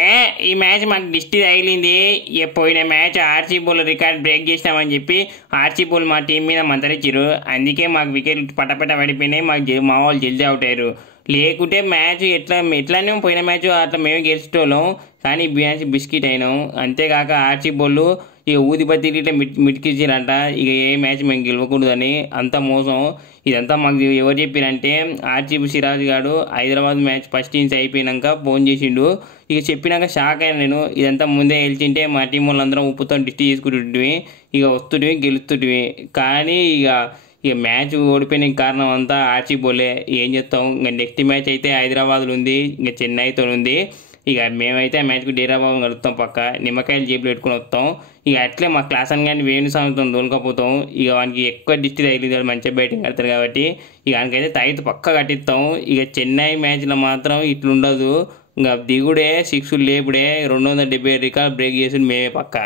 ఏ ఈ మ్యాచ్ మాకు దిష్టి తగిలింది. పోయిన మ్యాచ్ ఆర్సీబీలు రికార్డ్ బ్రేక్ చేసినామని చెప్పి ఆర్సీబీలు మా టీం మీద మంతరించారు. అందుకే మాకు వికెట్లు పటపట పడిపోయినాయి. మా వాళ్ళు జల్దీ అవుట్ అయ్యారు. లేకుంటే మ్యాచ్ ఎట్లానే పోయిన మ్యాచ్ అట్లా మేము గెలిచేటోళ్ళం, కానీ మ్యాచ్ బిస్కెట్ అయినాం. అంతేకాక ఆర్సీబీలు ఇక ఊదిపత్తి ఇట్లా మిటికిచ్చిరంట. ఇక ఏ మ్యాచ్ మేము గెలవకూడదని. అంత మోసం ఇదంతా మాకు ఎవరు చెప్పారంటే ఆర్సీబీ సిరాజ్ గారు హైదరాబాద్ మ్యాచ్ ఫస్ట్ ఇన్నింగ్స్ అయిపోయినాక ఫోన్ చేసిండు. ఇక చెప్పినాక షాక్ అయినా నేను. ఇదంతా ముందే గెలిచింటే మా టీం వాళ్ళందరం ఉప్పుతో డిస్టి చేసుకుంటుంటివి, ఇక వస్తుంటివి గెలుస్తుంటివి. కానీ ఇక మ్యాచ్ ఓడిపోయిన కారణం అంతా ఆర్సీబీలే. ఏం చేస్తాం, ఇంకా నెక్స్ట్ మ్యాచ్ అయితే హైదరాబాద్లో ఉంది, ఇంకా చెన్నైతో ఉంది. ఇక మేమైతే ఆ మ్యాచ్కి డేరాబాబు కలుపుతాం, పక్క నిమ్మకాయలు జేబులు పెట్టుకుని వస్తాం. ఇక అట్లే మా క్లాస్ అని కానీ వేణు సంగతం దోలుకపోతాం. ఇక వానికి ఎక్కువ డిస్ట్రిక్ట్ తగిలింది, మంచిగా బ్యాటింగ్ ఆడతారు కాబట్టి ఇక వానికైతే తగిలితే పక్క కట్టిస్తాం. ఇక చెన్నై మ్యాచ్లో మాత్రం ఇట్లుండదు, ఇంకా దిగుడే 6 లేపుడే 270 రికార్డ్ బ్రేక్ చేసి మేమే పక్క.